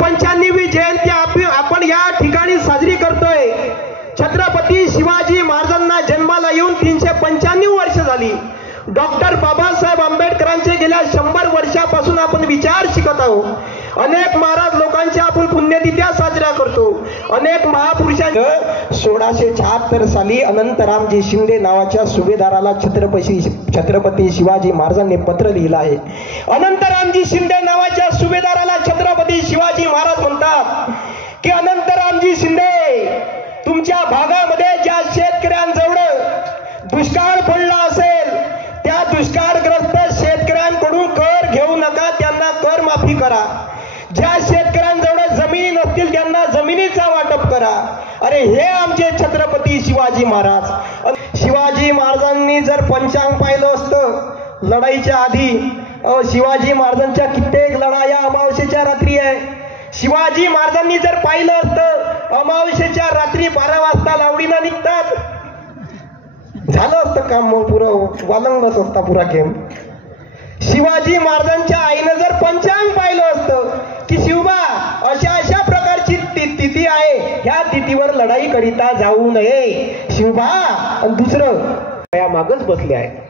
95वी जयंती आपण या ठिकाणी साजरी करतोय. छत्रपती शिवाजी महाराजांना जन्माला येऊन 395 वर्ष झाली. डॉक्टर बाबासाहेब आंबेडकरांचे गेल्या 100 वर्षापासून आपण विचार शिकत आहोत. अनेक महाराज लोकांच्या आपण पुण्यतिथ्या साजऱ्या करतो. अनेक महापुरुषांच्या 1676 साली अनंतरामजी शिंदे नावाच्या सुभेदाराला छत्रपती शिवाजी महाराजांनी पत्र लिहिलं आहे. अनंतरामजी शिंदे नावाच्या सुभेदाराला छत्रपती शिवाजी महाराज म्हणतात की अनंतरामजी शिंदे, तुमच्या भागामध्ये ज्या शेतकऱ्यांजवळ दुष्काळ पडला असेल त्या दुष्काळग्रस्त शेतकऱ्यांकडून कर घेऊ नका, त्यांना कर माफी करा. ज्या शेतकऱ्यांजवळ जमिनी नसतील त्यांना जमिनीचा वाटप करा. अरे हे आमचे छत्रपती शिवाजी महाराज. शिवाजी महाराजांनी जर पंचांग पाहिलं असतं लढाईच्या आधी, शिवाजी महाराजांच्या कित्येक लढाया अमावस्येच्या रात्री आहे. शिवाजी महाराजांनी जर पाहिलं असतं अमावस्येच्या रात्री 12 वाजता लावडीनं निघतात, झालं असतं काम, मग पुरं वालंगच असता पुरा गेम. शिवाजी महाराजांच्या आईनं जर पंचांग पाहिलं असतं की शिवबा अशा अशा प्रकारची तिथी आहे, ह्या तिथीवर लढाई करिता जाऊ नये शिवबा. आणि दुसरं या मागच बसले आहे.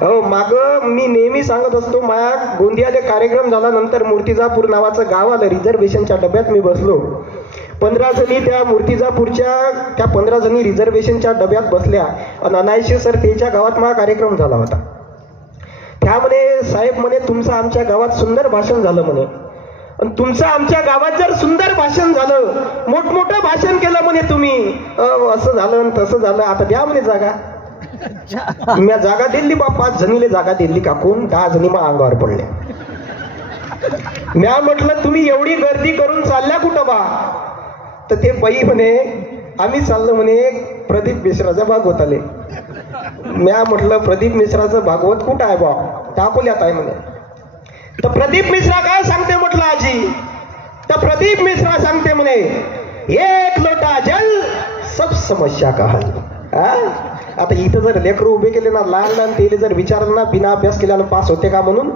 हो, माग मी नेहमी सांगत असतो, माझ्या गोंदियाला कार्यक्रम झाल्यानंतर मूर्तिजापूर नावाचं गाव आलं. रिझर्वेशनच्या डब्यात मी बसलो. 15 जणी त्या मूर्तिजापूरच्या त्या 15 जणी रिझर्वेशनच्या डब्यात बसल्या. आणि अनायशे सर त्याच्या गावात माझा कार्यक्रम झाला होता. त्यामध्ये साहेब म्हणे तुमचं आमच्या गावात सुंदर भाषण झालं म्हणे. आणि तुमचं आमच्या गावात जर सुंदर भाषण झालं, मोठमोठं भाषण केलं म्हणे तुम्ही, असं झालं तसं झालं, आता द्या म्हणे जागा. मी जागा दिली बा, 5 जणीले जागा दिली काकून, 10 जणी मग अंगावर पडल्या. म्या म्हटलं तुम्ही एवढी गर्दी करून चालल्या कुठं बा? तर ते बाई म्हणे आम्ही चाललो म्हणे प्रदीप मिश्राचा भागवत आले. म्या म्हटलं प्रदीप मिश्राचं भागवत कुठं आहे बा? दाखवल्यात आहे म्हणे. तर प्रदीप मिश्रा काय सांगते म्हटलं आजी? तर प्रदीप मिश्रा सांगते म्हणे एक लोटा जल सब समस्या का हल. आता इथं जर लेकरू उभे केले ना लहान लहान, तेले जर विचारलं ना बिना अभ्यास केल्यानं पास होते का म्हणून,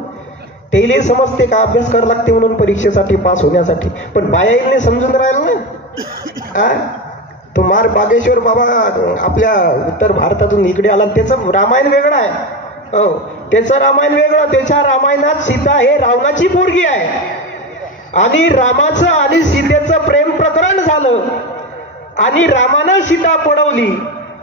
तेले समजते का अभ्यास करावं लागते म्हणून परीक्षेसाठी पास होण्यासाठी. पण बायाईने समजून राहिलं ना. तो मार बागेश्वर बाबा आपल्या उत्तर भारतातून इकडे आला, त्याचं रामायण वेगळं आहे. हो, त्याचं रामायण वेगळं. त्याच्या रामायणात सीता हे रावणाची पोरगी आहे आणि रामाचं आणि सीतेचं प्रेम प्रकरण झालं आणि रामानं सीता पळवली,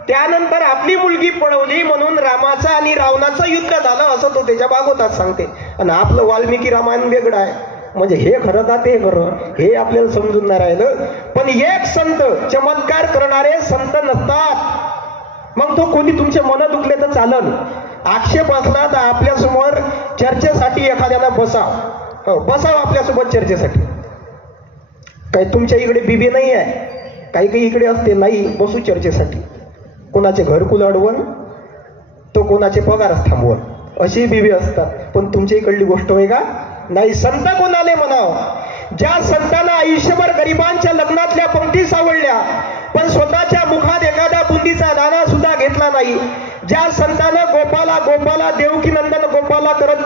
त्यानंतर आपली मुलगी पळवली म्हणून रामाचं आणि रावणाचं युद्ध झालं, असं तो त्याच्या भागवतात सांगते. आणि आपलं वाल्मिकी रामायण वेगळं आहे. म्हणजे हे खरं का ते खरं हे आपल्याला समजून नाही राहिलं. पण एक संत, चमत्कार करणारे संत नसतात. मग तो कोणी तुमचे मन दुखले तर चालन, आक्षेप असला तर आपल्यासमोर चर्चेसाठी एखाद्याला बसाव. हो, बसाव आपल्यासोबत चर्चेसाठी. काही तुमच्या इकडे बिबी नाही आहे, काही काही इकडे असते, नाही बसू चर्चेसाठी. कोणाचे घरकुल अडवण, तो कोणाचे पगारच थांबवण, अशी बिबी असतात. पण तुमच्या इकडली गोष्ट होय का? नाही. संत कोणाले म्हणाव? ज्या संतांना आयुष्यभर गरिबांच्या लग्नातल्या पंक्ती सावळल्या पण स्वतःच्या मुखात एखाद्या बुंदीचा दाणा सुद्धा घेतला नाही. ज्या संतानं गोपाला गोपाला देवकी नंदन गोपाला करत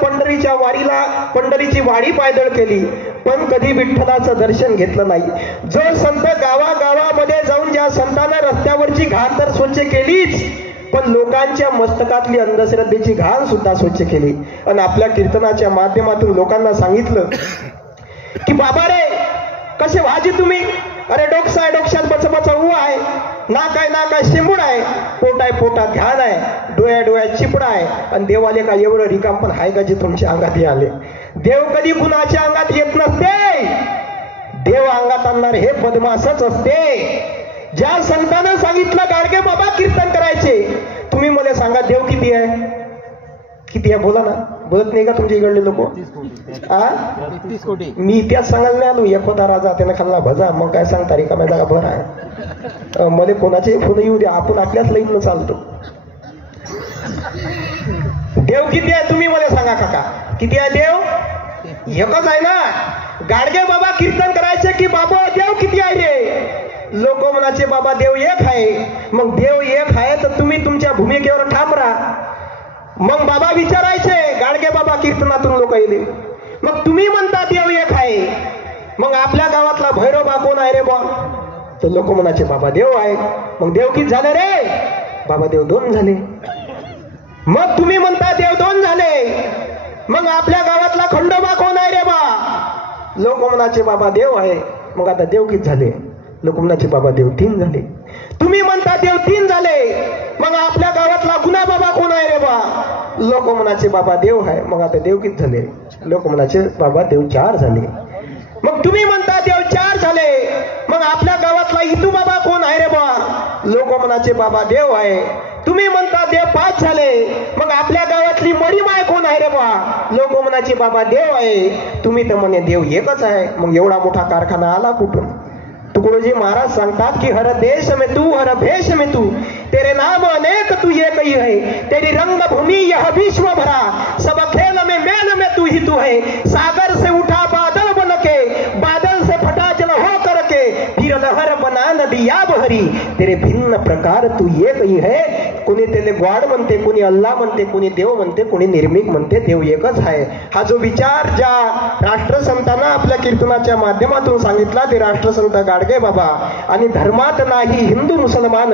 पंढरीची वाडी पायदळ केली पण कधी विठ्ठलाचं दर्शन घेतलं नाही. जो संत गावागावामध्ये जाऊन ज्या संतानं रस्त्यावरची घाण तर स्वच्छ केलीच पण लोकांच्या मस्तकातली अंधश्रद्धेची घाण सुद्धा स्वच्छ केली. आणि आपल्या कीर्तनाच्या माध्यमातून लोकांना सांगितलं की बाबा रे कसे भाजी तुम्ही, अरे डोकसा आहे, डोक्यात बचबचा ऊ आहे, नाक आहे शिंबूड आहे, पोट आहे पोटात घाण आहे, डोळ्यात चिपडा आहे. आणि देवाले का एवढं रिकाम पण आहे का जे तुमच्या अंगात आले? देव कधी कुणाच्या अंगात येत नसते. देव अंगात आणणार हे बदमासच असते. ज्या संतानं सांगितलं गाडगे बाबा कीर्तन करायचे, तुम्ही मला सांगा देव किती आहे? किती आहे बोला ना. बोलत नाही का तुमच्या इकडले लोक? 30 कोटी. मी इतिहास सांगायला नाही आलो. एकोदा राजा त्यानं खाल्ला भजा, मग काय सांगता रे का माझा जागा भर आहे. मला कोणाचे फोन येऊ द्या, आपण आपल्याच लाईन चालतो. देव किती आहे तुम्ही मला सांगा काका, किती आहे देव? एकच आहे ना. गाडगे बाबा कीर्तन करायचे की बाबा देव किती आहे रे? लोक म्हणायचे बाबा देव एक आहे. मग देव एक आहे तर तुम्ही तुमच्या भूमिकेवर ठाम राहा. मग बाबा विचारायचे गाडगे बाबा कीर्तनातून लोक येले, मग तुम्ही म्हणता देव एक आहे भैरोबा कोण आहे रे बा? तर लोक म्हणायचे बाबा देव आहे. मग देव किती झाले रे? बाबा देव 2 झाले. मग तुम्ही म्हणता देव 2 झाले, मग आपल्या गावातला खंडोबा कोण आहे रे बा? लोक म्हणायचे बाबा देव आहे. मग आता देव किती झाले? लोक म्हणायचे बाबा देव 3 झाले. तुम्ही म्हणता देव 3 झाले, मग आपल्या गावातला गुना बाबा कोण आहे रे बा? लोक म्हणायचे बाबा देव आहे. मग आता देव किती झाले? लोक म्हणायचे बाबा देव 4 झाले. मग तुम्ही म्हणता देव 4 झाले, मग आपल्या गावातला इतू बाबा कोण आहे रे बा? लोक म्हणायचे बाबा देव आहे. तुम्ही म्हणता देव 5 झाले, मग आपल्या गावातली मडीमाय कोण आहे रे बा? लोक म्हणायचे बाबा देव आहे. तुम्ही तर म्हणे देव एकच आहे. मग एवढा मोठा कारखाना आला कुठून? तुकडोजी महाराज सांगतात की हर देश में तू हर भेष में तू, तेरे नाम अनेक तू एक ही है, तेरी रंगभूमि यह विश्व भरा, सब खेल में मेल में तू ही तू है, सागर से उठा बादल बन के, बादल से फटा जल हो करके, फिर लहर बना नदिया बहरी, तेरे भिन्न प्रकार तू एक ही है. कोणी त्याला गॉड म्हणते, कोणी अल्लाह म्हणते, कोणी देव म्हणते, कोणी निर्मिक म्हणते. देव एकच आहे. हा जो विचार ज्या राष्ट्रसंतांना आपल्या कीर्तनाच्या माध्यमातून सांगितला ते राष्ट्रसंत गाडगे बाबा. आणि धर्मात नाही हिंदू मुसलमान,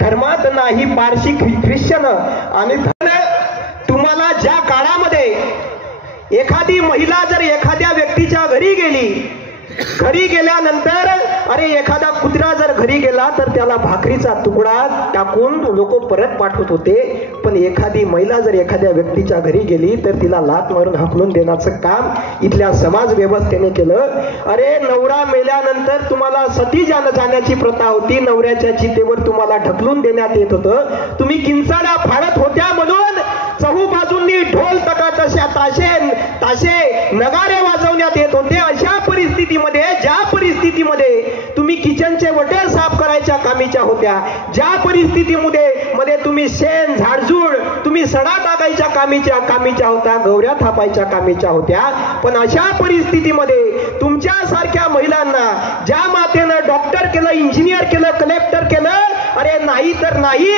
धर्मात नाही पारशी ख्रिश्चन. आणि तुम्हाला ज्या काळामध्ये एखादी महिला जर एखाद्या व्यक्तीच्या घरी गेली, घरी गेल्यानंतर अरे एखादा कुत्रा जर घरी गेला तर त्याला भाकरीचा तुकडा टाकून लोक परत पाठवत होते. पण एखादी महिला जर एखाद्या व्यक्तीच्या घरी गेली तर तिला लाथ मारून हाकलून देण्याचं काम इथल्या समाज व्यवस्थेने केलं. अरे नवरा मेल्यानंतर तुम्हाला सती जाण्याची प्रथा होती, नवऱ्याच्या चितेवर तुम्हाला ढकलून देण्यात येत होतं. तुम्ही किंचाळा फाडत होत्या म्हणून चहूबाजूंनी ढोल तशा ताशे नगारे वाजवण्यात येत होते. अशा परिस्थितीमध्ये, ज्या परिस्थितीमध्ये तुम्ही किचनचे वटे साफ करायच्या कामीच्या होत्या, ज्या परिस्थितीमध्ये तुम्ही शेण झाडझूड तुम्ही सडा टाकायच्या कामीच्या होत्या, गौऱ्या थापायच्या कामीच्या होत्या. पण अशा परिस्थितीमध्ये तुमच्यासारख्या महिलांना ज्या मातेनं डॉक्टर केलं, इंजिनियर केलं, कलेक्टर केलं, अरे नाही तर नाही,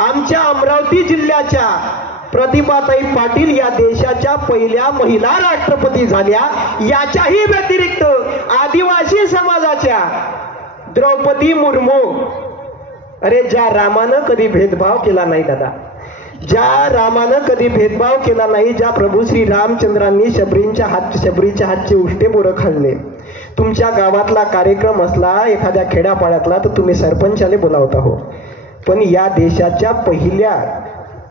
आमच्या अमरावती जिल्ह्याच्या प्रतिभाताई पाटील या देशाच्या पहिल्या महिला राष्ट्रपती झाल्या. याच्याही व्यतिरिक्त आदिवासी समाजाच्या द्रौपदी मुर्मू, अरे ज्या रामानं कधी भेदभाव केला नाही दादा, ज्या रामानं कधी भेदभाव केला नाही, ज्या प्रभू श्री रामचंद्रांनी शबरीच्या हातचे उष्टे बोरं खाल्ले. तुमच्या गावातला कार्यक्रम असला एखाद्या खेड्यापाड्यातला तर तुम्ही सरपंचाले बोलावता हो. पण या देशाच्या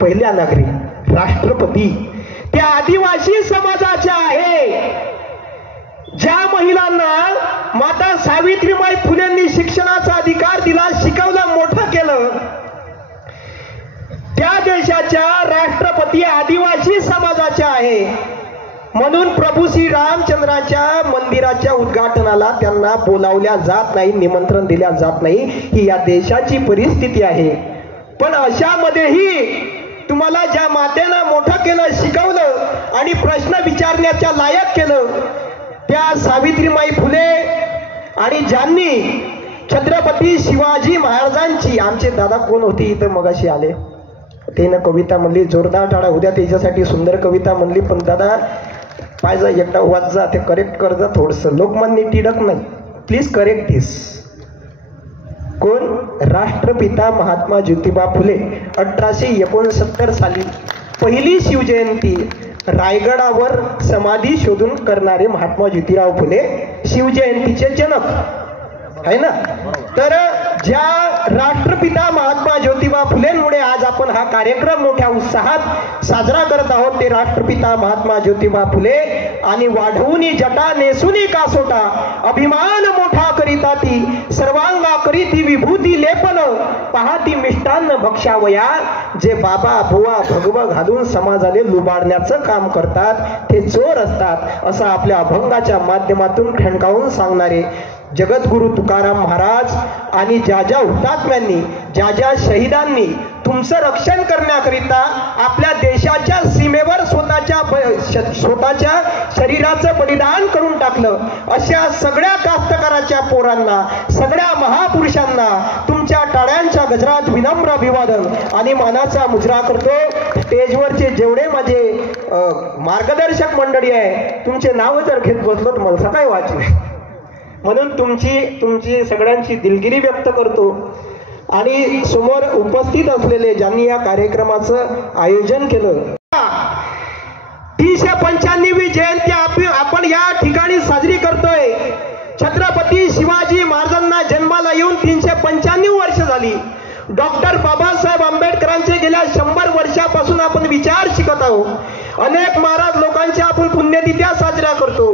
पहिल्या नागरिक राष्ट्रपती त्या आदिवासी समाजाच्या आहे. ज्या महिलांना माता सावित्रीबाई फुलेंनी शिक्षणाचा अधिकार दिला, शिकवलं, मोठं केलं, त्या देशाच्या राष्ट्रपती आदिवासी समाजाच्या आहे. म्हणून प्रभू श्री रामचंद्राच्या मंदिराच्या उद्घाटनाला त्यांना बोलावल्या जात नाही, निमंत्रण दिल्या जात नाही. ही या देशाची परिस्थिती आहे. पण अशामध्येही तुम्हाला ज्या मातेनं मोठं केलं, शिकवलं आणि प्रश्न विचारण्याच्या लायक केलं, त्या सावित्रीबाई फुले आणि ज्यांनी छत्रपती शिवाजी महाराजांची, आमचे दादा कोण होते इथं मगाशी आले, त्यानं कविता म्हणली, जोरदार टाळा उद्या त्याच्यासाठी सुंदर कविता म्हणली. पण दादा पाहिजे एकटा वाचा, ते करेक्ट कर जा थोडस, लोकमान्य टिळक नाही, प्लीज करेक्ट दिस. कोण? राष्ट्रपिता महात्मा ज्योतिबा फुले. 1869 साली पहिली शिवजयंती रायगडावर समाधी शोधून करणारे महात्मा ज्योतिराव फुले शिवजयंतीचे जनक आहे ना. तर ज्या राष्ट्रपिता महात्मा ज्योतिबा फुलेंमुळे आज आपण हा कार्यक्रम मोठ्या उत्साहात साजरा करत आहोत, ते राष्ट्रपिता महात्मा ज्योतिबा फुले. आणि वाढवूनी जटा नेसुनी कासोटा, अभिमान मोठा करिता ती, सर्वांगा करीती विभूती लेपन, पाहती मिष्टान्न भक्षावया. जे बाबा बुवा भगव घालून समाजाने लुबाडण्याचं काम करतात ते चोर असतात, असं आपल्या अभंगाच्या माध्यमातून ठणकावून सांगणारे जगद्गुरु तुकाराम महाराज आणि ज्या ज्या हुतात्म्यांनी, ज्या ज्या शहीदांनी तुमचं रक्षण करण्याकरिता आपल्या देशाच्या सीमेवर स्वतःच्या शरीराचं बलिदान करून टाकलं, अशा सगळ्या कास्तकाराच्या पोरांना, सगळ्या महापुरुषांना तुमच्या टाळ्यांच्या गजरात विनम्र अभिवादन आणि मानाचा मुजरा करतो. स्टेजवरचे जेवढे माझे मार्गदर्शक मंडळी आहे, तुमचे नाव जर घेत बसलो तर मला सकाळी वाचले. म्हणून तुमची सगळ्यांची दिलगिरी व्यक्त करतो आणि समोर उपस्थित असलेले ज्यांनी या कार्यक्रमाचं आयोजन केलं, 395वी जयंती आपण या ठिकाणी साजरी करतोय. छत्रपती शिवाजी महाराजांना जन्माला येऊन 395 वर्ष झाली. डॉक्टर बाबासाहेब आंबेडकरांचे गेल्या 100 वर्षापासून आपण विचार शिकत आहोत. अनेक महाराज लोकांच्या आपण पुण्यतिथ्या साजऱ्या करतो,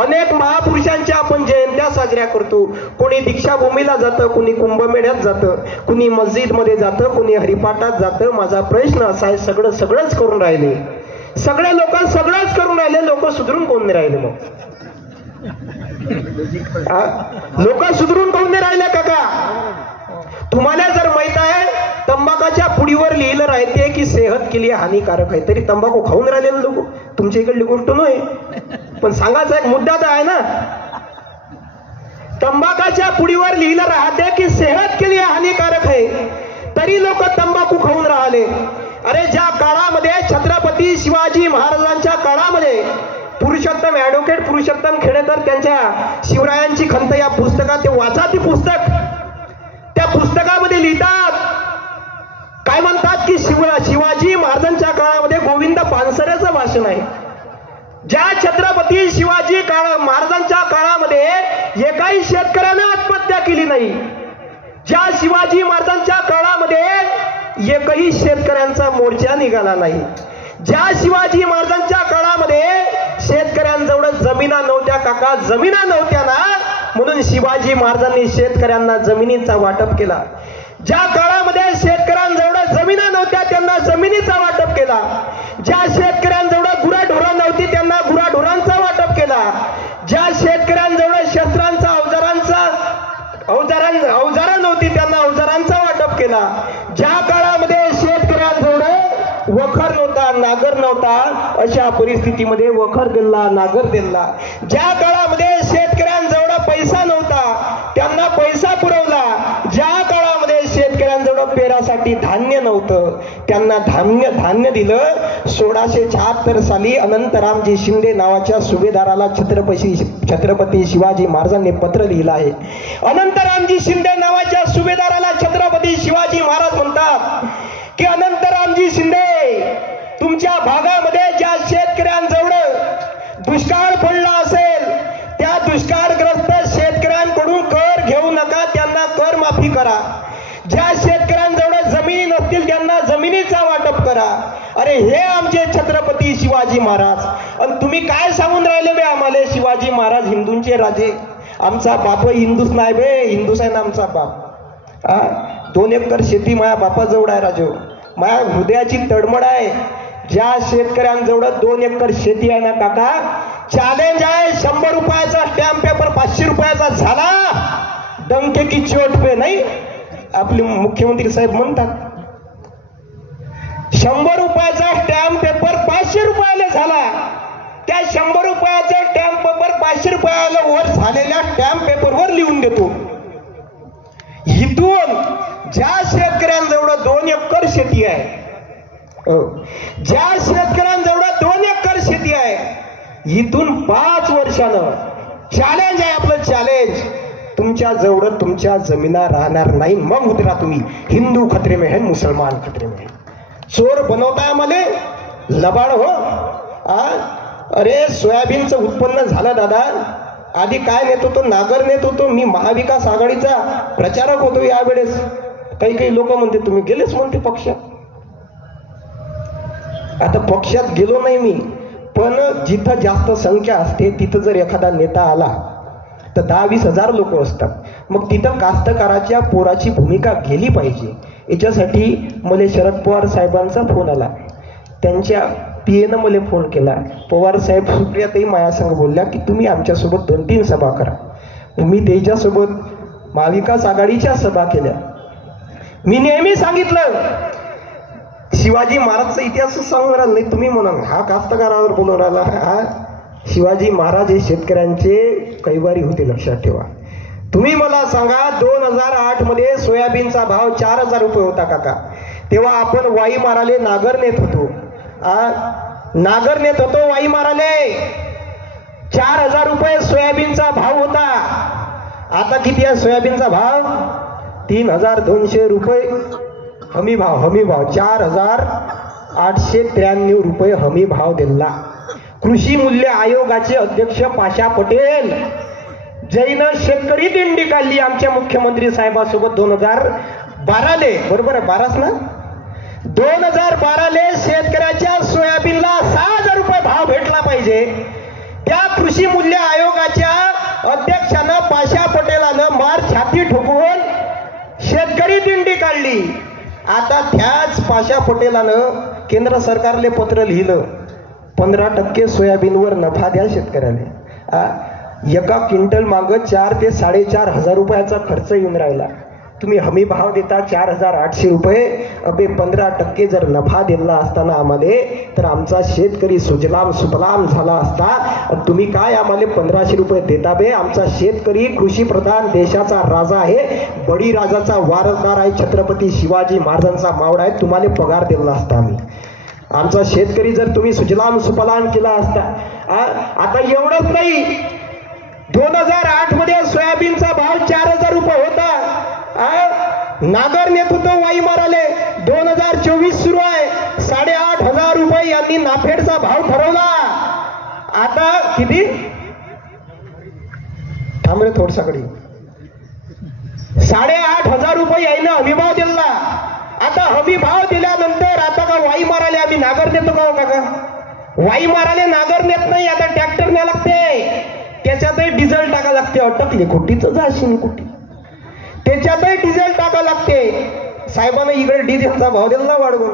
अनेक महापुरुषांच्या आपण जयंत्या साजऱ्या करतो. कोणी दीक्षाभूमीला जातं, कोणी कुंभमेळ्यात जातं, कोणी मस्जिदमध्ये जातं, कोणी हरिपाठात जातं. माझा प्रश्न असा आहे, सगळंच करून राहिले, सगळे लोक सगळंच करून राहिले, लोक सुधरून कोण नाही राहिले? मग लोक सुधरून कोण नाही राहिले काका? तुम्हाला जर माहित आहे तंबाखाच्या पुडीवर लिहिलं राहते की सेहत के लिए हानिकारक आहे, तरी तंबाखू खाऊन राहिले लोक. तुमच्या इकडली गोष्ट नाही, पण सांगायचा एक मुद्दा तर आहे ना. तंबाखाच्या पुडीवर लिहिलं राहते की सेहत के लिए हानिकारक आहे, तरी लोक तंबाखू खाऊन राहिले. अरे ज्या काळामध्ये छत्रपती शिवाजी महाराजांच्या काळामध्ये पुरुषोत्तम ऍडव्होकेट पुरुषोत्तम खेडेकर त्यांच्या शिवरायांची खंत या पुस्तकात, ते वाचा ती पुस्तक. त्या पुस्तकामध्ये लिहितात, काय म्हणतात की शिवाजी महाराजांच्या काळामध्ये गोविंद पानसरेचं भाषण आहे. ज्या छत्रपती शिवाजी महाराजांच्या काळामध्ये एकाही शेतकऱ्यानं आत्महत्या केली नाही, ज्या शिवाजी महाराजांच्या काळामध्ये एकही शेतकऱ्यांचा मोर्चा निघाला नाही, ज्या शिवाजी महाराजांच्या काळामध्ये शेतकऱ्यांजवळ जमिना नव्हत्या काका, जमिना नव्हत्या ना, म्हणून शिवाजी महाराजांनी शेतकऱ्यांना जमिनीचा वाटप केला. ज्या काळामध्ये शेतकऱ्यांजवळ जमिना नव्हत्या त्यांना जमिनीचा वाटप केला. ज्या शेतकऱ्यांजवळ गुराढोरं नव्हती त्यांना गुराढोरांचा वाटप केला. ज्या शेतकऱ्यांजवळ शस्त्रांचा अवजारं नव्हती त्यांना अवजारांचा वाटप केला. ज्या काळामध्ये शेतकऱ्यांजवळ वखर नव्हता, नागर नव्हता, अशा परिस्थितीमध्ये वखर दिला, नागर दिला. ज्या काळामध्ये शेतकऱ्यांजवळ पैसा नव्हता त्यांना पैसा पुरवला. ज्या काळामध्ये शेतकऱ्यांजवळ पेरासाठी धान्य नव्हतं त्यांना धान्य दिलं. 1676 साली अनंतरामजी शिंदे नावाच्या सुभेदाराला छत्रपती शिवाजी महाराजांनी पत्र लिहिलं आहे. अनंतरामजी शिंदे नावाच्या सुभेदाराला छत्रपती शिवाजी महाराज म्हणतात की अनंतरामजी शिंदे, तुमच्या भागामध्ये ज्या शेतकऱ्यांजवळ दुष्काळ पडला असेल त्या दुष्काळग्रस्त शेतकऱ्यांकडून कर घेऊ नका, त्यांना कर माफी करा. ज्या शेतकऱ्यांजवळ जमिनी नसतील त्यांना जमिनीचा वाटप करा. अरे हे आमचे छत्रपती शिवाजी महाराज. आणि तुम्ही काय सांगून राहिले बे आम्हाला, शिवाजी महाराज हिंदूंचे राजे? आमचा बाप हिंदूच नाही बे, हिंदूच आहे ना आमचा बाप. 2 एकर शेती माझ्या बापाजवळ आहे राजो, माझ्या हृदयाची तडमड आहे. ज्या शेतकऱ्यांजवळ 2 एकर शेती आहे ना काका, चॅलेंज आहे, 100 रुपयाचा स्टॅम्प पेपर 500 रुपयाचा झाला, डंके की चोट पे नाही, आपले मुख्यमंत्री साहेब म्हणतात. 100 रुपयाचा स्टॅम्प पेपर 500 रुपयाला झाला, त्या 100 रुपयाचा स्टॅम्प पेपर 500 रुपयाला वर झालेल्या स्टॅम्प पेपरवर लिहून देतो. इथून ज्या शेतकऱ्यांजवळ 2 एकर शेती आहे, ज्या शेतकऱ्यांजवळ 2 एकर शेती आहे, इथून 5 वर्षानं चॅलेंज आहे आपलं, चॅलेंज, तुमच्या जवळ तुमच्या जमिना राहणार नाही. मग उतरा तुम्ही. हिंदू खतरे में है, मुसलमान खतरे में है. चोर बनवताय आम्हाला, लबाड हो. अरे सोयाबीनचं उत्पन्न झालं दादा, आधी काय नेत होतो, नागर नेत होतो मी, महाविकास आघाडीचा प्रचारक होतो. यावेळेस काही लोक म्हणते तुम्ही गेलेच म्हणते पक्षात. आता पक्षात गेलो नाही मी, पण जिथं जास्त संख्या असते तिथं जर एखादा नेता आला तर 10-20 हजार लोक असतात. मग तिथं कास्तकाराच्या पोराची भूमिका गेली पाहिजे. याच्यासाठी मला शरद पवार साहेबांचा फोन आला, त्यांच्या पीएनं मला फोन केला. पवार साहेब सुप्रियाताई माझ्यासंग बोलल्या की तुम्ही आमच्यासोबत 2-3 सभा करा. मी त्याच्यासोबत महाविकास आघाडीच्या सभा केल्या. मी नेहमी सांगितलं शिवाजी महाराजचा इतिहास सांगून राहिला नाही, तुम्ही म्हणा हा कास्तकारावर बोलून राहिला. हा शिवाजी महाराज हे शेतकऱ्यांचे कैवारी होते, लक्षात ठेवा. तुम्ही मला सांगा 2008 मध्ये सोयाबीनचा भाव 4000 रुपये होता काका. तेव्हा आपण वाई माराले नागर नेत होतो, नागर नेत होतो वाई माराले. 4000 रुपये सोयाबीनचा भाव होता. आता किती आहे सोयाबीनचा भाव? 3200 रुपये हमी भाव. 4893 रुपये हमी भाव दिला. कृषी मूल्य आयोगाचे अध्यक्ष पाशा पटेल जैन शेतकरी दिंडी काढली आमच्या मुख्यमंत्री साहेबांसोबत 2012ले. बरोबर आहे, 12च ना? 2012ले शेतकऱ्याच्या सोयाबीनला 6000 रुपये भाव भेटला पाहिजे. त्या कृषी मूल्य आयोगाच्या अध्यक्षानं पाशा पटेलानं मार छाती ठोकवून शेतकरी दिंडी काढली. आता त्याच पाशा पटेलानं केंद्र सरकारले पत्र लिहिलं, 15% सोयाबीनवर नफा द्या शेतकऱ्याला. एका क्विंटल मागं 4 ते 4,500 रुपयाचा खर्च येऊन राहिला. तुम्ही हमी भाव देता 4800 रुपये. अबे 15% जर नफा दिला असताना आम्हाला तर आमचा शेतकरी सुजलाम सुफलाम झाला असता. तुम्ही काय आम्हाला 1500 रुपये देता बे? आमचा शेतकरी कृषी प्रधान देशाचा राजा आहे, बळीराजाचा वारसदार आहे, छत्रपती शिवाजी महाराजांचा मावळा आहे. तुम्हाला पगार दिला असता आम्ही. आमचा शेतकरी जर तुम्ही सुजलाम सुफलाम केला असता. आता एवढंच नाही, 2008 मध्ये सोयाबीनचा भाव 4000 रुपये होता. नागर नेत होतो वाई माराले. 2024 सुरू आहे, 8500 रुपये यांनी नाफेडचा भाव ठरवला. आता किती? थांब रे थोडसाकडे. 8500 रुपये यायनं हमी भाव दिला. आता हमी भाव दिल्यानंतर आता का वाई माराले आम्ही नागर नेतो का? वाई माराले नागर नेत नाही, आता ट्रॅक्टर न्या लागते. त्याच्यातही डिझेल टाका लागते. अटकले कुठीच जाशील कुठे, त्याच्यातही डिझेल टाका लागते. साहेबांना इकडे डिझेलचा भाव दिला वाढवून,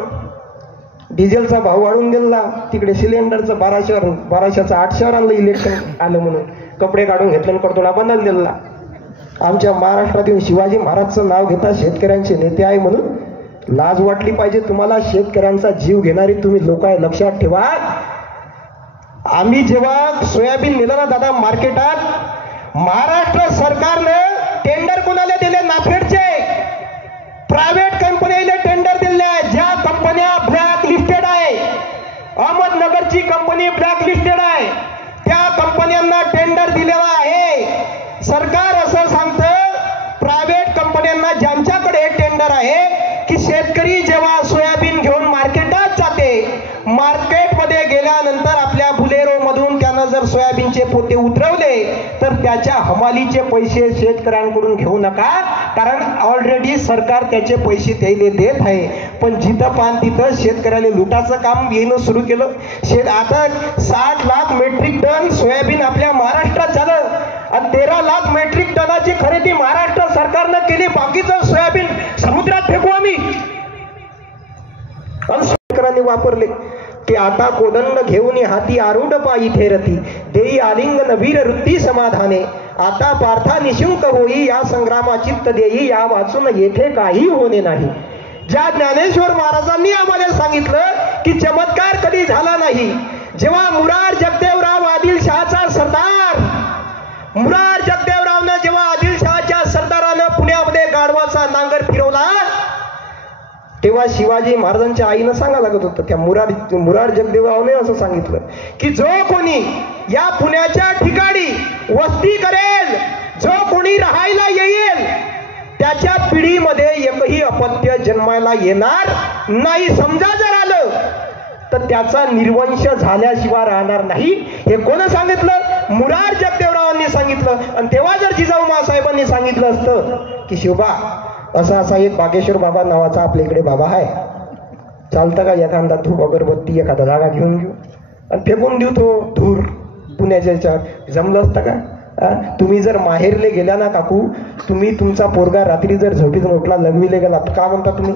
डिझेलचा भाव वाढवून दिला. तिकडे सिलेंडरचं 1200चं 800 आणलं. इलेक्शन आलं म्हणून कपडे काढून घेतलं, कडतोडा बंधन दिला. आमच्या महाराष्ट्रातील शिवाजी महाराजचं नाव घेता शेतकऱ्यांचे नेते आहे म्हणून लाज वाटली पाहिजे तुम्हाला. शेतकऱ्यांचा जीव घेणारी तुम्ही लोक आहे, लक्षात ठेवा. आम्ही जेव्हा सोयाबीन नेलं ना दादा मार्केटात, महाराष्ट्र सरकारनं टेंडर कोणाला दिले? नाफेडचे. प्रायव्हेट कंपनीला टेंडर दिले आहे, ज्या कंपन्या ब्लॅक लिस्टेड आहे. अहमदनगरची कंपनी ब्लॅक लिस्टेड आहे, त्या कंपन्यांना टेंडर दिलेला आहे. सरकार असं सांगतं प्रायव्हेट कंपन्यांना ज्यांच्याकडे टेंडर आहे की शेतकरी जेव्हा सोयाबीन घेऊन मार्केटात जाते, मार्केटमध्ये गेल्यानंतर आपल्या बुलेरो मधून त्यानं जर सोयाबीनचे पोते उतरवले तर त्याच्या हमालीचे पैसे शेतकऱ्यांकडून घेऊ नका, कारण ऑलरेडी सरकार त्याचे पैसे त्याला देत आहे. पण जिथं पान तिथं शेतकऱ्याला लुटाचं काम येणं सुरू केलं. आता 60 लाख मेट्रिक टन सोयाबीन आपल्या महाराष्ट्रात झालं आणि 13 लाख मेट्रिक टनाची खरेदी महाराष्ट्र सरकारनं केली. बाकीचं सोयाबीन समुद्रात फेकू आम्ही. शेतकऱ्यांनी वापरले की आता कोदंड घेऊन हाती आरूढ पायी थेरती, देई आलिंगन वीर वृत्ती समाधाने. आता पार्था निशुंक होई, या संग्रामा चित्त देई, या वाचून येथे काही होणे नाही. ज्या ज्ञानेश्वर महाराजांनी आम्हाला सांगितलं की चमत्कार कधी झाला नाही. जेव्हा मुरार जगदेवराव आदिलशहाचा सरदार, मुरार जगदेवरावनं जेव्हा आदिलशहाच्या सरदारानं पुण्यामध्ये गाढवाचा नांगर फिरवला, तेव्हा शिवाजी महाराजांच्या आईनं सांगायला लागत होतं. त्या मुरार जगदेवरावने असं सांगितलं की जो कोणी या पुण्याच्या ठिकाणी वस्ती करेल, जो कोणी राहायला येईल, त्याच्या पिढीमध्ये एकही अपत्य जन्मायला येणार नाही. समजा जर आलं तर त्याचा निर्वंश झाल्याशिवाय राहणार नाही. हे कोण सांगितलं? मुरार जगदेवरावांनी सांगितलं. आणि तेव्हा जर जिजाऊ मासाहेबांनी सांगितलं असतं की शिवबा असा एक बागेश्वर बाबा नावाचा आपल्या इकडे बाबा आहे, चालतं का एखादा धूप अगरबत्ती एखादा धागा घेऊन घेऊ आणि फेकून देऊ तो धूर पुण्याच्या याच्यावर, जमलं असतं का? तुम्ही जर माहेरले गेल्या ना काकू, तुम्ही तुमचा पोरगा रात्री जर झोपीतून उठला, लघवीले गेला, का म्हणता तुम्ही?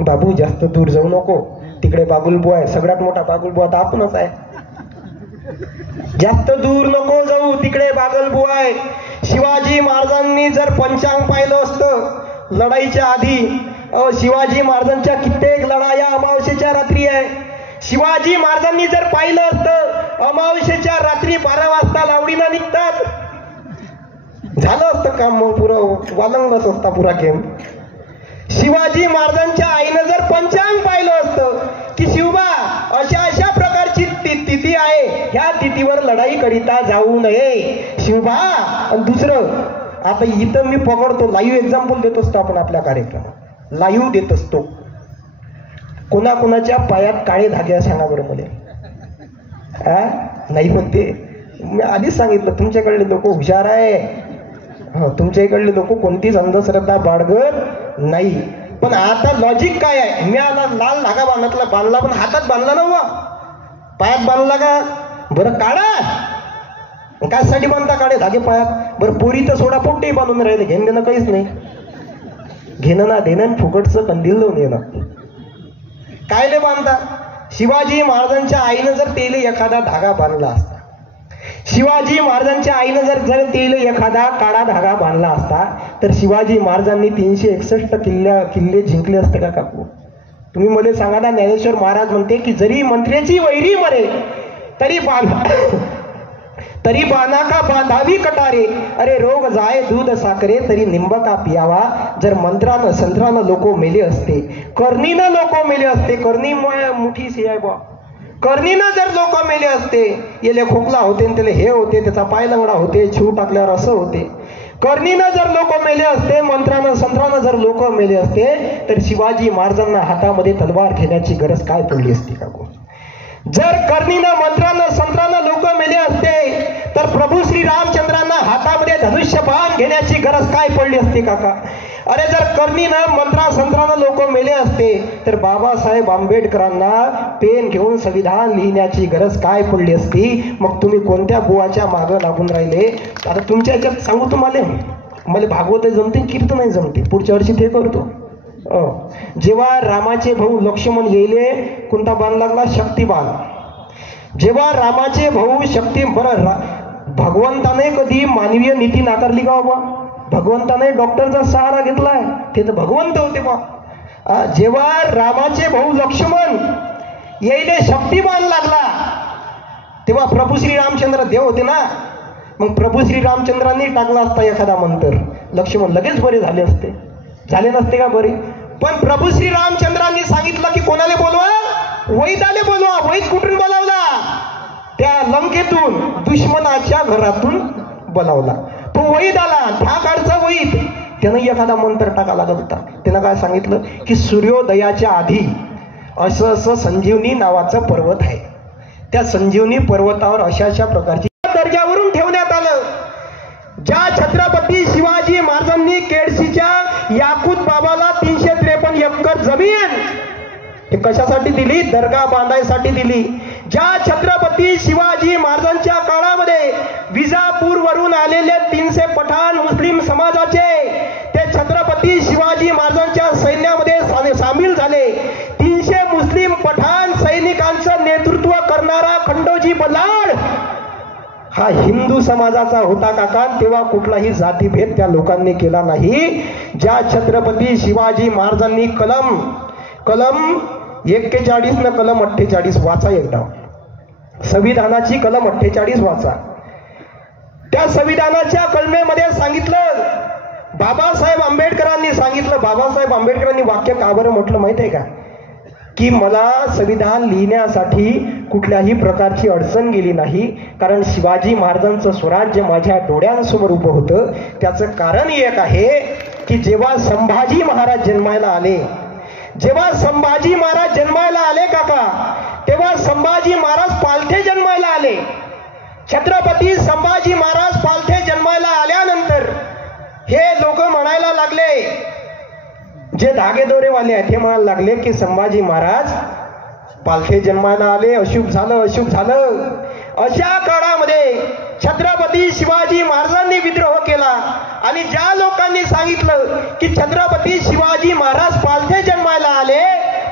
बाबू जास्त दूर जाऊ नको, तिकडे बागुलबुवा आहे, सगळ्यात मोठा बागुलबुवा तर आपणच आहे. जास्त दूर नको जाऊ, तिकडे बागुलबुवा आहे. शिवाजी महाराजांनी जर पंचांग पाहिलं असतं लढाईच्या आधी, शिवाजी महाराजांच्या कित्येक लढाया अमावस्येच्या रात्री आहे. शिवाजी महाराजांनी जर पाहिलं असतं अमावस्येच्या रात्री 12 वाजता लावडीनं निघतात, झालं असतं काम, मग पुरं वालंगच असता पुरा गेम. शिवाजी महाराजांच्या आईनं जर पंचांग पाहिलं असतं की शिवबा अशा अशा प्रकारची तिथी आहे, ह्या तिथीवर लढाई करिता जाऊ नये, शिवबा आणि दुसरं, आता इथं मी पकडतो, लाईव्ह एक्झाम्पल देत असतो आपण आपल्या कार्यक्रमात, लाईव्ह देत असतो. कोणाकोणाच्या पायात काळे धागे सांगा बरं मला. नाही म्हणते, मी आधीच सांगितलं तुमच्याकडले लोक हुशार आहे. तुमच्या इकडले लोक कोणतीच अंधश्रद्धा बाळगत नाही. पण आता लॉजिक काय आहे, मी आता लाल धागा बांधला पण हातात बांधला ना, पायात बांधला का बरं? काढा कायसाठी बांधता काढे धागे पायात? बरं पोरी तर सोडा पोट्टे बांधून राहिले, घेणं देणं काहीच नाही. घेणं ना देणं फुकटचं कंदील लावून येणं. कायले बांधता? शिवाजी महाराजांच्या आईनं जर तेले एखादा धागा बांधला असता, शिवाजी महाराजांच्या आईनं जर तेले एखादा काळा धागा बांधला असता, तर शिवाजी महाराजांनी 361 किल्ले जिंकले असते का काकू? तुम्ही मला सांगा ना. ज्ञानेश्वर महाराज म्हणते की जरी मंत्र्याची वैरी मरे तरी बाना का बांधावी कटारे, अरे रोग जाय दूध साखरे तरी निंब का पियावा. जर मंत्रानं संत्रानं लोक मेले असते, कर्णीनं लोक मेले असते, कर्णी मुठी सियाय बा, कर्णीनं जर लोक मेले असते, येले खोकला होते त्याला हे होते, त्याचा पाय लंगडा होते, छिव टाकल्यावर असं होते. कर्णीनं जर लोक मेले असते, मंत्रानं संत्रानं जर लोक मेले असते, तर शिवाजी महाराजांना हातामध्ये तलवार घेण्याची गरज काय पडली असती का? जर कर्णीनं मंत्रानं संत्रानं लोक मेले असते, तर प्रभू श्री रामचंद्रांना हातामध्ये धनुष्यबाण घेण्याची गरज काय पडली असती काका? अरे जर कर्णीनं मंत्रासंत्रानं लोक मेले असते, तर बाबासाहेब आंबेडकरांना पेन घेऊन संविधान लिहिण्याची गरज काय पडली असती? मग तुम्ही कोणत्या बुवाच्या मागं लागून राहिले? आता तुमच्या याच्यात सांगू तुम्हाला, मला भागवत जमते, कीर्तन नाही जमते, पुढच्या वर्षी ते करतो. जेव्हा रामाचे भाऊ लक्ष्मण येले, कोणता बाण लागला? शक्तिबाण. जेव्हा रामाचे भाऊ भगवंताने कधी मानवीय नीती नाकारली का बाबा? भगवंताने डॉक्टरचा सहारा घेतलाय, ते तर भगवंत होते बा. जेव्हा रामाचे भाऊ लक्ष्मण येईले शक्तिबाण लागला, तेव्हा प्रभू श्री रामचंद्र देव होते ना. मग प्रभू श्री रामचंद्रांनी टाकला असता एखादा मंत्र, लक्ष्मण लगेच बरे झाले असते, झाले नसते का बरे? पण प्रभू श्री रामचंद्रांनी सांगितलं की कोणाला बोलवा? वैदाले बोलवा. वैद कुठून बोलावला? त्या लंकेतून, दुश्मनाच्या घरातून बोलावला. तो वैद आला, हा काळचा वैद, त्यानं एखादा मंत्र टाका लागत होता. त्यानं काय सांगितलं की सूर्योदयाच्या आधी असं संजीवनी नावाचं पर्वत आहे, त्या संजीवनी पर्वतावर अशा प्रकारची दर्जावरून ठेवण्यात आलं. ज्या छत्रपती शिवाजी महाराजांनी केडशीच्या याकूत बाबाला 353 एकर जमीन हे कशासाठी दिली? दर्गा बांधायसाठी दिली. ज्या छत्रपती शिवाजी महाराजांच्या काळामध्ये विजापूरवरून आलेले 300 पठाण मुस्लिम समाजाचे ते छत्रपती शिवाजी महाराजांच्या सैन्यामध्ये सामील झाले. 300 मुस्लिम पठाण सैनिकांचं नेतृत्व करणारा खंडोजी बल्लाळ हा हिंदू समाजाचा होता काका. तेव्हा कुठलाही जातीभेद त्या लोकांनी केला नाही. ज्या छत्रपती शिवाजी महाराजांनी कलम 41 न कलम 48 वाचा, एकदा संविधानाची कलम 48 वाचा. त्या संविधानाच्या कलमेमध्ये सांगितलं, बाबासाहेब आंबेडकरांनी सांगितलं, बाबासाहेब आंबेडकरांनी वाक्य का बरं म्हटलं माहित आहे का? की मला संविधान लिहिण्यासाठी कुठल्याही प्रकारची अडचण गेली नाही, कारण शिवाजी महाराजांचं स्वराज्य माझ्या डोळ्यांसमोर उभं होतं. त्याचं कारण एक आहे की जेव्हा संभाजी महाराज जन्मायला आले, काका, तेव्हा संभाजी महाराज पालथे जन्मायला आले. छत्रपती संभाजी महाराज पालथे जन्मायला आल्यानंतर हे लोक म्हणायला लागले, जे धागेदोरेवाले आहेत हे म्हणायला लागले की संभाजी महाराज पालथे जन्मायला आले, अशुभ झालं. अशा काळामध्ये छत्रपती शिवाजी महाराजांनी विद्रोह केला आणि ज्या लोकांनी सांगितलं की छत्रपती शिवाजी महाराज पालथे जन्मायला आले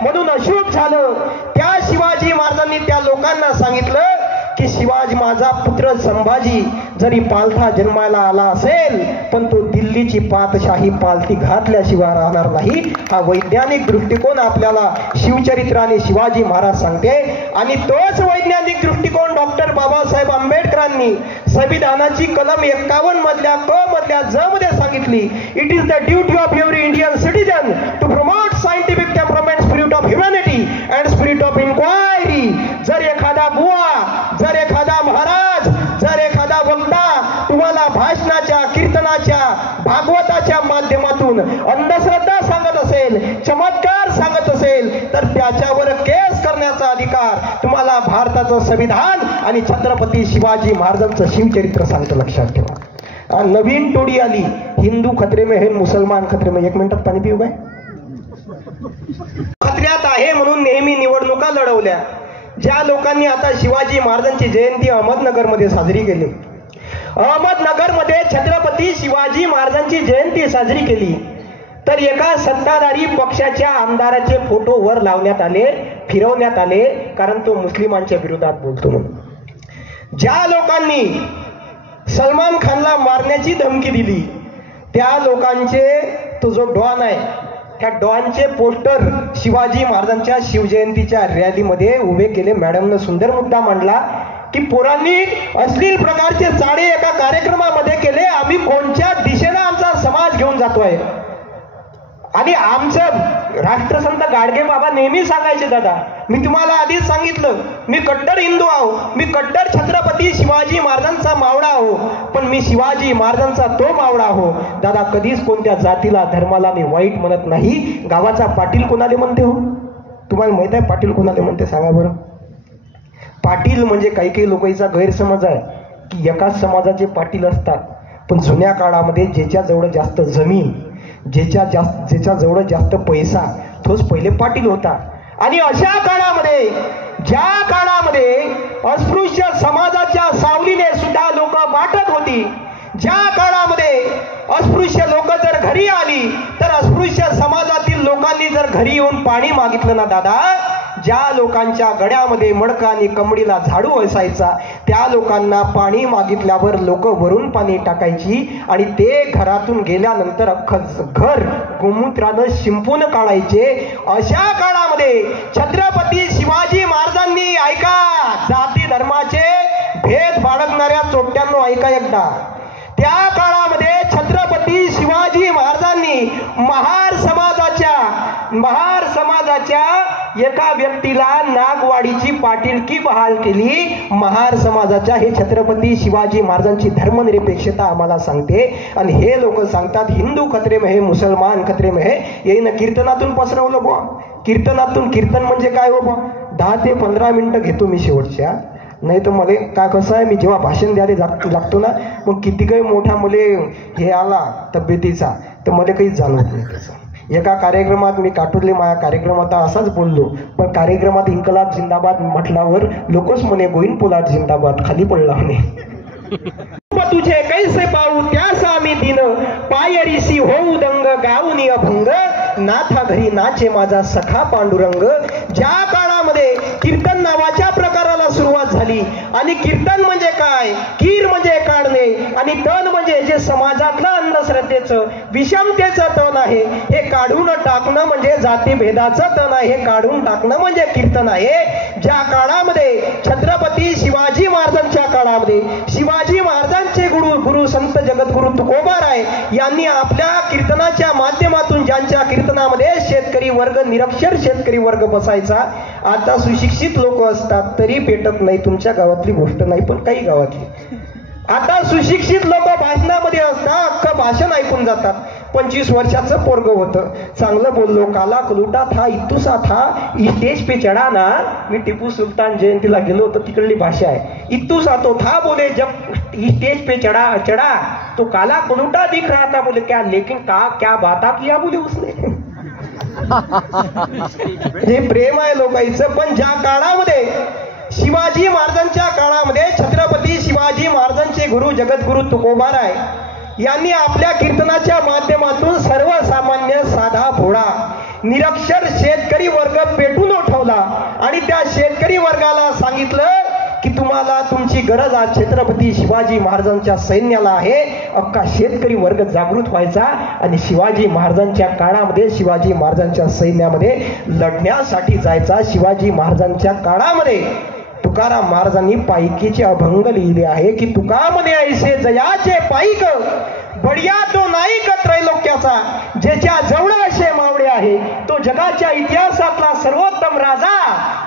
म्हणून अशुभ झालं, त्या शिवाजी महाराजांनी त्या लोकांना सांगितलं की शिवाजी माझा पुत्र संभाजी जरी पालथा जन्मायला आला असेल, पण तो दिल्लीची पातशाही पालथी घातल्याशिवाय राहणार नाही. हा वैज्ञानिक दृष्टिकोन आपल्याला शिवचरित्राने शिवाजी महाराज सांगते. आणि तोच वैज्ञानिक दृष्टिकोन डॉक्टर बाबासाहेब आंबेडकरांनी संविधानाची कलम 51 मधल्या क मधल्या ज मध्ये सांगितली. It is the duty of every Indian citizen to promote scientific temperament, spirit of humanity and spirit of inquiry. जर एखादा बुवा, जर एखादा महाराज, जर एखादा वक्ता तुम्हाला भाषणाच्या, कीर्तनाच्या, भागवताच्या माध्यमातून अंधश्रद्धा सांगत असेल, चमत्कार सांगत असेल, तर त्याच्यावर केस करण्याचा अधिकार तुम्हाला भारताचं संविधान आणि छत्रपती शिवाजी महाराजांचं शिवचरित्र सांगतं. लक्षात ठेवा. नवीन टोळी आली, हिंदू खतरे में है, मुसलमान खतरे में. 1 मिनिटात पाणी पिऊ काय? खतऱ्यात आहे म्हणून नेहमी निवडणुका लढवल्या. ज्या लोकांनी आता शिवाजी महाराजांची जयंती अहमदनगरमध्ये साजरी केली, अहमदनगरमध्ये छत्रपती शिवाजी महाराजांची जयंती साजरी केली, तर एका सत्ताधारी पक्षाच्या आमदाराचे फोटो वर लावण्यात आले, फिरवण्यात आले, कारण तो मुस्लिमांच्या विरोधात बोलतो म्हणून. ज्या लोकांनी सलमान खानला मारण्याची धमकी दिली, त्या लोकांचे, तो जो डॉन आहे, त्या डॉनचे पोस्टर शिवाजी महाराजांच्या शिवजयंतीच्या रॅलीमध्ये उभे केले. मॅडमनं सुंदर मुद्दा मांडला की पोरांनी अश्लील प्रकारचे चाळे एका कार्यक्रमामध्ये केले. आम्ही कोणत्या दिशेनं आमचा समाज घेऊन जातोय? आणि आमचं राष्ट्रसंत गाडगे बाबा नेहमी सांगायचे, दादा मी तुम्हाला आधीच सांगितलं, मी कट्टर हिंदू आहो, मी कट्टर छत्रपती शिवाजी महाराजांचा मावळा आहो, पण मी शिवाजी महाराजांचा तो मावळा आहो. दादा कधीच कोणत्या जातीला, धर्माला मी वाईट म्हणत नाही. गावाचा पाटील कोणाले म्हणते हो? तुम्हाला माहित आहे पाटील कोणाले म्हणते? सांगा बरं. पाटील म्हणजे काही लोकांचा गैरसमज आहे की एकाच समाजाचे पाटील असतात, पण जुन्या काळामध्ये ज्याच्याजवळ जास्त जमीन, ज्याच्याजवळ जास्त पैसा, तोच पहिले पाटील होता. आणि अशा काळामध्ये, ज्या काळामध्ये अस्पृश्य समाजाच्या सावलीने सुद्धा लोक वाटत होती, ज्या काळामध्ये अस्पृश्य लोक जर घरी आली, तर अस्पृश्य समाजातील लोकांनी जर घरी येऊन पाणी मागितलं ना दादा, ज्या लोकांच्या गड्यामध्ये मडका आणि कमडीला झाडू असायचा, त्या लोकांना पाणी मागितल्यावर लोक वरून पाणी टाकायची आणि ते घरातून गेल्यानंतर अख्खं घर गोमूत्रानं शिंपून काढायचे. अशा काळामध्ये छत्रपती शिवाजी महाराजांनी, ऐका, जाती धर्माचे भेद बाळगणाऱ्या चोट्यांनो ऐका एकदा, त्या काळामध्ये छत्रपती शिवाजी महाराजांनी महार समाजाच्या एका व्यक्तीला नागवाडीची पाटीलकी बहाल केली. महार समाजाच्या, हे छत्रपती शिवाजी महाराजांची धर्मनिरपेक्षता आम्हाला सांगते. आणि हे लोक सांगतात हिंदू खतरे में है, मुसलमान खतरे में है. येईन कीर्तनातून पसरवलं बा. कीर्तनातून, कीर्तन म्हणजे काय हो बा? 10 ते 15 मिनिटं घेतो मी शेवटच्या. नाही तर मला काय कसं आहे, मी जेव्हा भाषण द्यायला लागतो ना, मग किती काही मोठा मले हे आला तब्येतीचा, तर मला काहीच जाणवत नाही त्याचं. एका कार्यक्रमात मी काटोरले, माझ्या कार्यक्रमात असाच बोललो, पण कार्यक्रमात इन्कलाब जिंदाबाद म्हटल्यावर लोकच म्हणे गोविंद पोलाद जिंदाबाद, खाली पडला म्हणे. तुझे कैसे पाहू त्यास आम्ही दिन, पायरीसी होऊ दंग, गाऊनी अभंग, नाथा घरी नाचे माझा सखा पांडुरंग. ज्या काळामध्ये कीर्तन नावाच्या प्रकाराला सुरुवात झाली, आणि कीर्तन म्हणजे काय, कीर म्हणजे काढणे, आणि तण म्हणजे जे समाजातलं अंधश्रद्धेचं, विषमतेचं तण आहे, हे काढून टाकणं म्हणजे जातीभेदाचं तण आहे, हे काढून टाकणं म्हणजे कीर्तन आहे. ज्या काळामध्ये छत्रपती शिवाजी महाराजांच्या काळामध्ये शिवाजी महाराजांचे गुरु संत जगद्गुरु तुकोबाराय यांनी आपल्या कीर्तनाच्या माध्यमातून, ज्यांच्या कीर्तनामध्ये शेतकरी वर्ग, निरक्षर शेतकरी वर्ग बसायचा, आता सुशिक्षित लोक असतात तरी पेटत नाही. तुमच्या गावातली गोष्ट नाही, पण काही गावातली. आता सुशिक्षित लोक भाषणामध्ये असतात, अख्खं भाषण ऐकून जातात. 25 वर्षाचं पोरग होतं, चांगलं बोललो, काला कलुटा था, इत्तुसा था, स्टेज पे चढा ना. मी टिपू सुलतान जयंतीला गेलो होतो, तिकडली भाषा आहे. इत्तुसा तो था बोले, जब स्टेज पे चढ़ा तो काला कलुटा दिख रहा था, बोले क्या, लेकिन क्या बाता किया बोले उसने. हे प्रेम आहे लोकांचं. पण ज्या काळामध्ये शिवाजी महाराजांच्या काळामध्ये छत्रपती शिवाजी महाराजांचे गुरु जगद्गुरु तुकोबाराय यांनी आपल्या कीर्तनाच्या माध्यमातून सर्वसामान्य, साधा भोळा, निरक्षर शेतकरी वर्ग पेटून उठवला आणि त्या शेतकरी वर्गाला सांगितलं की तुम्हाला तुमची गरज आज छत्रपती शिवाजी महाराजांच्या सैन्याला आहे. अख्खा शेतकरी वर्ग जागृत व्हायचा आणि शिवाजी महाराजांच्या काळामध्ये शिवाजी महाराजांच्या सैन्यामध्ये लढण्यासाठी जायचा. शिवाजी महाराजांच्या काळामध्ये तुकाराम महाराजांनी पायकीचे अभंग लिहिले आहे की तुका म्हणे ऐसे जयाचे पाईक, बढिया तो नाईक त्रैलोक्याचा, ज्याच्या जवळ असे मावळे आहे तो जगाच्या इतिहासातला सर्वोत्तम राजा.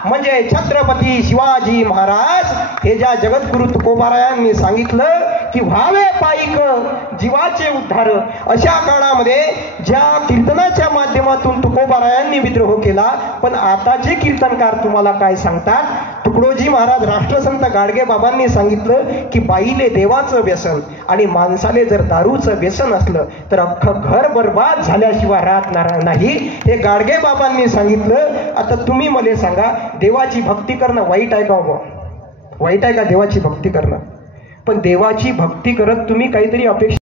म्हणजे म्हणजे छत्रपती शिवाजी महाराज हे ज्या जगद्गुरु तुकोबारायांनी सांगितलं की व्हावे पाईक जीवाचे उद्धार, अशा काळामध्ये ज्या कीर्तनाच्या माध्यमातून तुकोबारायांनी विद्रोह केला, पण आताचे कीर्तनकार तुम्हाला काय सांगतात? तुकडोजी महाराज राष्ट्रसंत गाडगे बाबांनी सांगितलं की बाईले देवाचं व्यसन आणि माणसाले जर दारूचं व्यसन असलं तर अख्खं घर बर्बाद झाल्याशिवाय राहणार नाही, हे गाडगे बाबांनी सांगितलं. आता तुम्ही मला सांगा, देवाची भक्ती करणं वाईट आहे का? वाईट आहे का देवाची भक्ती करणं? पण देवाची भक्ती करत तुम्ही काहीतरी अपेक्षा